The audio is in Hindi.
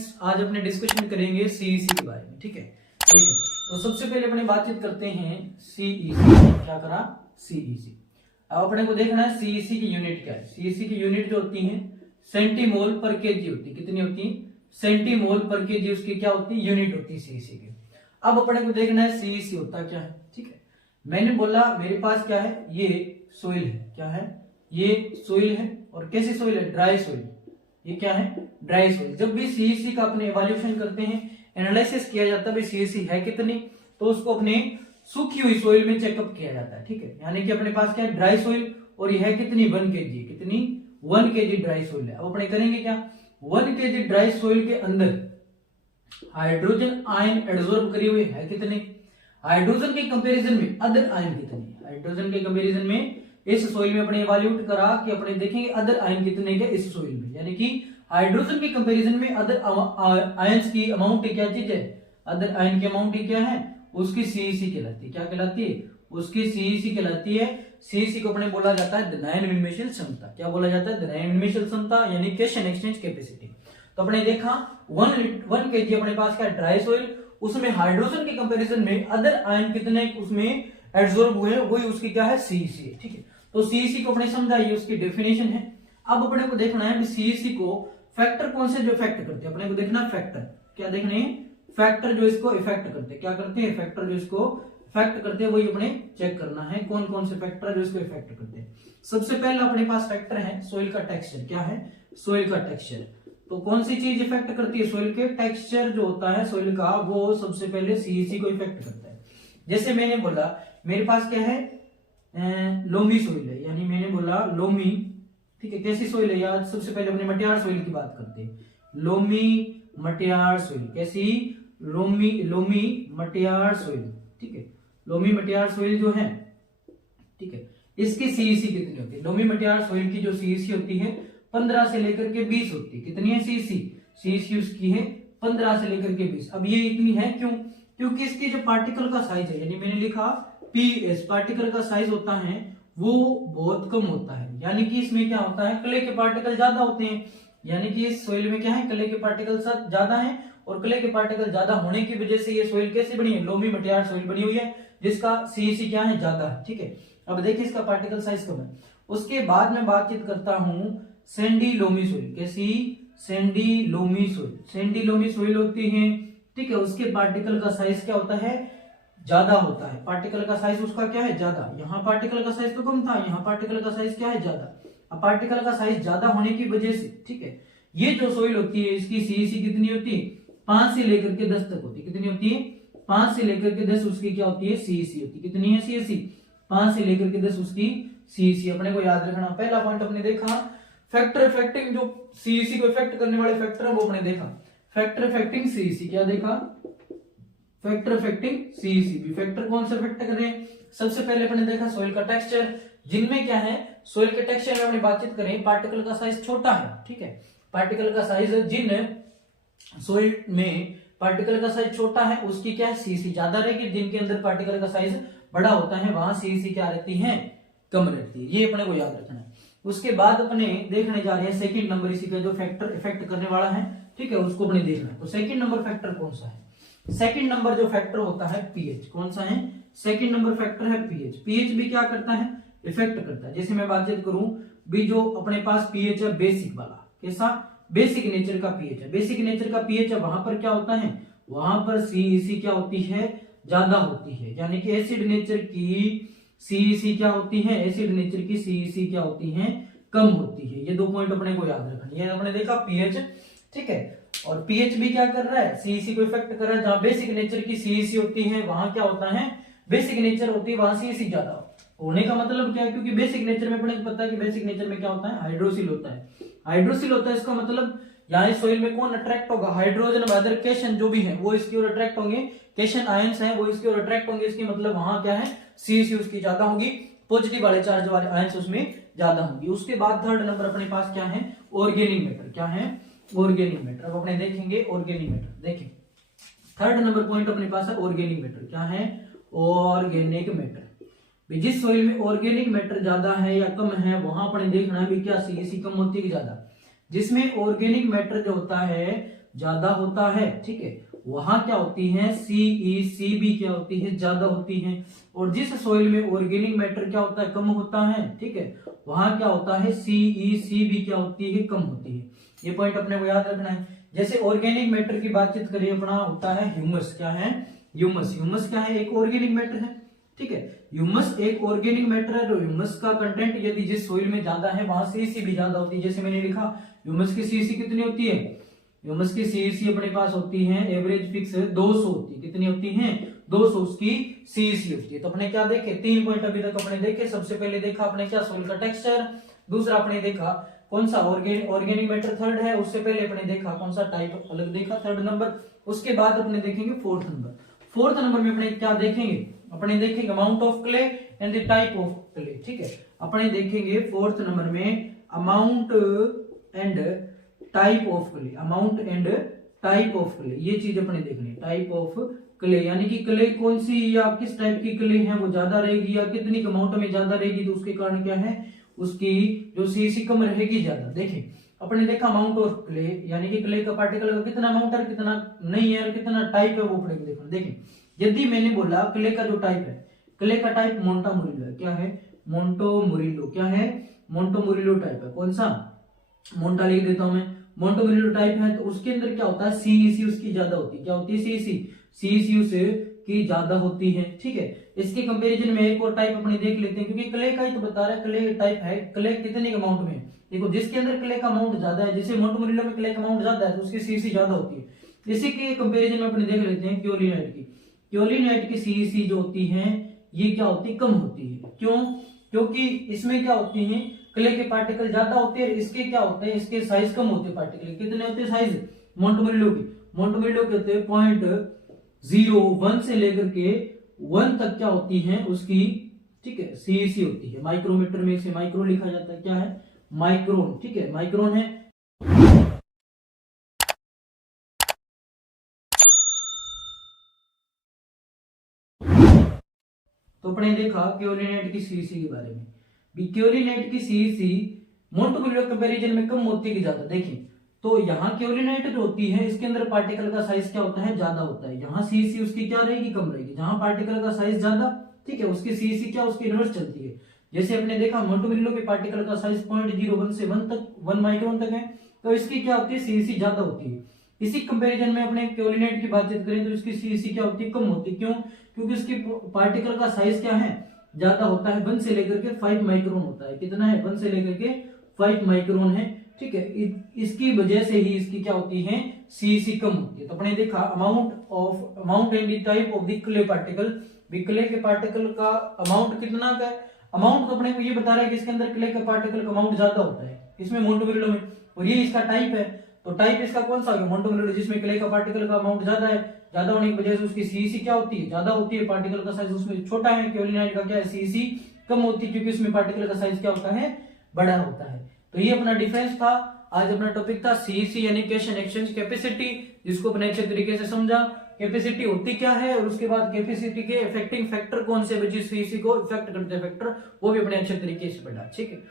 स्टूडेंट्स, आज अपने डिस्कशन करेंगे सीईसी के बारे में। ठीक है, देखिए तो सबसे पहले अपने बातचीत करते हैं सीईसी। क्या करा? सीईसी। अब अपने को देखना है सीईसी की यूनिट क्या है। सीईसी की यूनिट जो होती है सेंटीमोल पर केजी होती है। कितनी होती है? सेंटीमोल पर केजी उसकी क्या होती है? यूनिट होती है सीईसी की। अब अपने को देखना है सीईसी होता क्या है। ठीक है, मैंने बोला मेरे पास क्या है, ये सोइल है। क्या है? ये सोइल है। और कैसी सोइल है? Dry soil. ये क्या है? Dry soil. जब भी सीईसी का अपने इवैल्यूएशन करते हैं, एनालिसिस किया जाता है सीईसी है कितनी, तो उसको अपने सूखी हुई सोइल में चेकअप किया जाता है। ठीक है, यानी कि अपने पास क्या है? Dry soil. और यह है कितनी? 1 kg। कितनी? 1 kg ड्राई सोइल है। अब अपने करेंगे क्या? 1 kg ड्राई सोइल के अंदर हाइड्रोजन आयन एडजॉर्ब करी हुई है कितने? हाइड्रोजन के कंपैरिजन में अदर आयन कितने? हाइड्रोजन के कंपैरिजन में इस सोइल में अपने इवैल्यूएट करा कि अपने देखेंगे अदर आयन कितने के इस सोइल में, यानी कि हाइड्रोजन के कंपैरिजन में अदर आयंस की अमाउंट क्या चीज है? अदर आयन की अमाउंट क्या है? उसकी सीईसी कहलाती है। क्या कहलाती है? उसकी सीईसी कहलाती है। सीईसी को अपने बोला जाता है धनायन विन्मेषण क्षमता। क्या बोला जाता है? धनायन विन्मेषण क्षमता, यानी कैशन एक्सचेंज कैपेसिटी। तो अपने देखा 1 kg अपने पास क्या? Dry soil. उसमें हाइड्रोजन के कंपैरिजन में अदर आयन कितने उसमें एब्जॉर्ब हुए, वही उसकी क्या है? सीईसी है। ठीक है, तो सीईसी को अपने समझा, ये उसकी डेफिनेशन है। अब अपने को देखना है सीईसी को फैक्टर कौन से जो इफेक्ट करते हैं। अपने को देखना फैक्टर। क्या देखने हैं? फैक्टर जो इसको इफेक्ट करते हैं। क्या करते हैं? फैक्टर जो इसको इफेक्ट करते हैं, वही अपने चेक करना है कौन कौन से फैक्टर जो इसको इफेक्ट करते हैं। सबसे पहला अपने पास फैक्टर है सोइल का टेक्सचर। क्या है? सोइल का टेक्सचर। तो कौन सी चीज इफेक्ट करती है? सोइल के टेक्सचर जो होता है सोइल का, वो सबसे पहले सीईसी को इफेक्ट करता है। जैसे मैंने बोला मेरे पास क्या है? लोमी सोइल है, यानी मैंने बोला लोमी। ठीक है, कैसी सोइल है यार? सबसे पहले अपने मटियार सोइल की बात करते हैं। लोमी मटियार सोइल। कैसी? लोमी मटियार सोइल। ठीक है, लोमी मटियार सोइल जो है, ठीक है, इसकी सीईसी कितनी होती है? लोमी मटियार सोइल की जो सीईसी होती है 15 से लेकर के 20 होती है। कितनी है सीईसी? सीईसी उसकी है 15 से लेकर के 20। अब ये इतनी है क्यों? क्योंकि इसकी जो पार्टिकल का साइज है, यानी मैंने लिखा पीएस, पार्टिकल का साइज होता है वो बहुत कम होता है। यानी कि इसमें क्या होता है? क्ले के पार्टिकल ज्यादा होते हैं। यानी कि इस सोइल में क्या है? क्ले के पार्टिकल ज्यादा हैं, और क्ले के पार्टिकल ज्यादा होने की वजह से ये सोइल कैसे बनी है? लोमी मटियार सोइल बनी हुई है, जिसका सीईसी क्या है? ज्यादा है। ठीक है, अब देखिए इसका पार्टिकल साइज कम है। उसके बाद में बातचीत करता हूं सैंडी लोमी सोइल। कैसी? Sandy loamy soil. Sandy loamy soil होती है, ठीक है, उसके पार्टिकल का साइज क्या होता है? ज्यादा होता है। पार्टिकल का साइज उसका क्या है? ज्यादा। यहाँ पार्टिकल का साइज तो कम था, यहाँ पार्टिकल का साइज क्या है? ज्यादा। अब पार्टिकल का साइज ज्यादा होने की वजह से, ठीक है, ये जो सोइल होती है इसकी सीईसी कितनी होती है? 5 से लेकर के 10 तक होती है। कितनी होती है? 5 से लेकर के 10 उसकी क्या होती है? सीईसी होती है। कितनी है सीईसी? 5 से लेकर के 10 उसकी सीईसी। अपने को याद रखना। पहला पॉइंट अपने देखा फैक्टर इफेक्टिंग, जो सीईसी को इफेक्ट करने वाले फैक्टर है वो अपने देखा फैक्टर इफेक्टिंग सीईसी। क्या देखा? Factor affecting CEC. भी फैक्टर कौन से इफेक्ट कर रहे हैं? सबसे पहले अपने देखा सोइल का टेक्सचर, जिनमें क्या है? सोइल के टेक्सचर में अपने बातचीत करें, पार्टिकल का साइज छोटा है। ठीक है, पार्टिकल का साइज जिन सोइल में पार्टिकल का साइज छोटा है उसकी क्या है? सीईसी ज्यादा रहेगी। जिनके अंदर पार्टिकल का साइज बड़ा होता है वहां सीईसी क्या रहती है? कम रहती है। ये अपने को याद रखना है। उसके बाद अपने देखने जा रहे हैं सेकंड नंबर इसी का जो फैक्टर इफेक्ट करने वाला है, ठीक है, उसको अपने देखना है। तो सेकंड नंबर फैक्टर कौन सा है? सेकंड नंबर जो फैक्टर होता है पीएच। कौन सा है? सेकंड नंबर फैक्टर है पीएच। पीएच भी क्या करता है? इफेक्ट करता है। जैसे मैं बातचीत करूं भी, जो अपने पास पीएच है बेसिक वाला, कैसा? बेसिक नेचर का पीएच है। बेसिक नेचर का पीएच है, वहां पर क्या होता है? वहां पर सीईसी क्या होती है? ज्यादा होती है। यानी कि एसिड नेचर की सीईसी क्या होती है? एसिड नेचर की सीईसी क्या होती है? कम होती है। ये 2 पॉइंट अपने को याद रखना। ये अपने देखा पीएच, ठीक है, और पीएच भी क्या कर रहा है? सीईसी को इफेक्ट कर रहा है। जहां बेसिक नेचर की सीईसी होती है वहां क्या होता है? बेसिक नेचर होती है, वहां सीईसी ज्यादा होने का मतलब क्या है? क्योंकि बेसिक नेचर में अपने को पता है कि बेसिक नेचर में क्या होता है? हाइड्रोसिल होता है। हाइड्रोसिल होता है, इसका मतलब यहाँ इस सोइल में कौन अट्रैक्ट होगा? हाइड्रोजन अदर कैशन जो भी है वो इसकी ओर अट्रैक्ट होंगे। कैशन आयंस हैं वो इसकी ओर अट्रैक्ट होंगे। इसकी मतलब वहां क्या है? सीईसी उसकी ज्यादा होगी, पॉजिटिव वाले चार्ज वाले आयंस उसमें ज्यादा होंगी। उसके बाद थर्ड नंबर अपने पास क्या है? Organic matter. क्या है? Organic matter. अब अपने देखेंगे ऑर्गेनिक मैटर। देखिए थर्ड नंबर पॉइंट अपने पास है ऑर्गेनिक मैटर। क्या है? Organic matter. जिस सोइल में ऑर्गेनिक मैटर ज्यादा है या कम है वहां अपने देखना है भी क्या सीईसी कम होती है कि ज्यादा। जिसमें ऑर्गेनिक मैटर जो होता है ज्यादा होता है, ठीक है, वहां क्या होती है सीईसी भी क्या होती है ज्यादा होती है। और जिस सोइल में ऑर्गेनिक मैटर क्या होता है कम होता है, ठीक है, वहां क्या होता है सीईसी भी क्या होती है कम होती है। ये पॉइंट अपने को याद रखना है। जैसे ऑर्गेनिक मैटर की बातचीत करें अपना होता है ह्यूमस, क्या है ह्यूमस, ह्यूमस क्या है एक ऑर्गेनिक मैटर है, ठीक है, ह्यूमस एक ऑर्गेनिक मैटर है। तो ह्यूमस का कंटेंट यदि जिस सोइल में ज्यादा है वहां सीईसी भी ज्यादा होती है। जैसे मैंने लिखा ह्यूमस की सीईसी कितनी होती है, ह्यूमस की सीईसी अपने पास होती है एवरेज फिक्स 200 होती है, कितनी होती है 200 उसकी सीईसी होती है। तो अपने क्या देखे 3 पॉइंट अभी तक अपने देखे। सबसे पहले देखा अपने क्या सोइल का टेक्सचर, दूसरा अपने देखा कौन सा ऑर्गेनिक मैटर, थर्ड है उससे पहले अपने देखा कौन सा टाइप अलग देखा थर्ड नंबर। उसके बाद अपने देखेंगे फोर्थ नंबर। फोर्थ नंबर में अपने क्या देखेंगे, अपने देखेंगे amount of clay and the type of clay, ठीक है, अपने देखेंगे फोर्थ नंबर में amount and type of clay, amount and type of clay, ये चीज अपने देखनी। टाइप ऑफ क्ले यानी कि क्ले कौन सी या किस टाइप की क्ले है वो ज्यादा रहेगी या कितनी अमाउंट में ज्यादा रहेगी, तो उसके कारण क्या है उसकी जो सीईसी कम रहेगी ज्यादा। देखिए अपने देखा अमाउंट ऑफ क्ले यानी कि क्ले का पार्टिकल का कितना अमाउंट है कितना नहीं है और कितना टाइप है वो अपने को देखना। देखिए यदि मैंने बोला क्ले का जो टाइप है, क्ले का टाइप मोंटा मुरिलो है, क्या है मोंटो मुरिलो, क्या है मोंटो मुरिलो टाइप है, कौन सा मोंटा लिख देता हूं मैं, मोंटो मुरिलो टाइप है। तो उसके अंदर क्या होता है सीईसी उसकी ज्यादा होती है, क्या होती है सीईसी उसे की ज्यादा होती है, ठीक है। इसके कंपैरिजन में एक और टाइप अपने देख लेते हैं क्योंकि क्ले का ही तो बता रहा है क्ले टाइप है, क्ले कितने अमाउंट में, देखो जिसके अंदर क्ले का अमाउंट ज्यादा है, जैसे मोंटो मुरिलो में क्ले का अमाउंट ज्यादा है तो उसकी सीईसी ज्यादा होती है। इसी के कंपैरिजन में अपने देख लेते हैं क्योलिनाइट की, क्योलिनाइट की सीईसी जो होती है ये क्या होती है कम होती है। क्यों, क्योंकि इसमें क्या होती है क्ले के पार्टिकल ज्यादा होते हैं, इसके क्या होते हैं इसके साइज कम होते हैं, पार्टिकल कितने होते हैं साइज मोंटो मुरिलो के होते हैं 0.01 से लेकर के 1 तक क्या होती है उसकी, ठीक है, सीईसी होती है। माइक्रोमीटर में इसे माइक्रो लिखा जाता है, क्या है माइक्रोन, ठीक है माइक्रोन है। तो अपने देखा क्योलिनाइट की सीईसी के बारे में भी, क्योलिनाइट की सीईसी मोंटो मुरिलो कंपैरिजन में कम होती है ज्यादा। देखिए तो यहाँ क्योलिनाइट जो होती है इसके अंदर पार्टिकल का साइज क्या होता है ज्यादा होता है, यहाँ सीईसी उसकी क्या रहेगी कम रहेगी। जहां पार्टिकल का साइज ज्यादा, ठीक है, उसकी सीईसी क्या उसकी रिवर्स चलती है। जैसे अपने देखा मोंटो मुरिलो के पार्टिकल का साइज 0.01 से 1 तक 1 माइक्रोन तक है, तो इसकी क्या होती है सीईसी ज्यादा होती है। इसी कंपैरिजन में अपने क्योलिनाइट की बातचीत करें तो इसकी सीईसी क्या होती है कम होती है। क्यों, क्योंकि इसकी पार्टिकल का साइज क्या है ज्यादा होता है, 1 से लेकर के 5 माइक्रोन होता है, कितना है 1 से लेकर के 5 माइक्रोन है, ठीक है। इसकी वजह से ही इसकी क्या होती है सीईसी कम होती है। तो अपने देखा amount and type of the clay particle, clay के पार्टिकल का अमाउंट कितना का है, अमाउंट तो अपने को ये बता रहा है कि इसके अंदर क्ले के पार्टिकल का अमाउंट ज्यादा होता है इसमें मोंटो मुरिलो में, और ये इसका टाइप है। तो टाइप इसका कौन सा है मोंटो मुरिलो, जिसमें क्ले का पार्टिकल का अमाउंट ज्यादा है, ज्यादा होने की वजह से उसकी सीईसी क्या होती है ज्यादा होती है, पार्टिकल का साइज उसमें छोटा है। क्योलिनाइट का क्या है सीईसी कम होती है क्योंकि उसमें पार्टिकल का साइज क्या होता है बड़ा होता है। तो ये अपना डिफरेंस था। आज अपना टॉपिक था सीईसी यानी कैशन एक्सचेंज कैपेसिटी, जिसको अपने अच्छे तरीके से समझा कैपेसिटी होती क्या है, और उसके बाद कैपेसिटी के इफेक्टिंग फैक्टर कौन से जिस सीईसी को इफेक्ट करते हैं फैक्टर, वो भी अपने अच्छे तरीके से पढ़ा, ठीक है।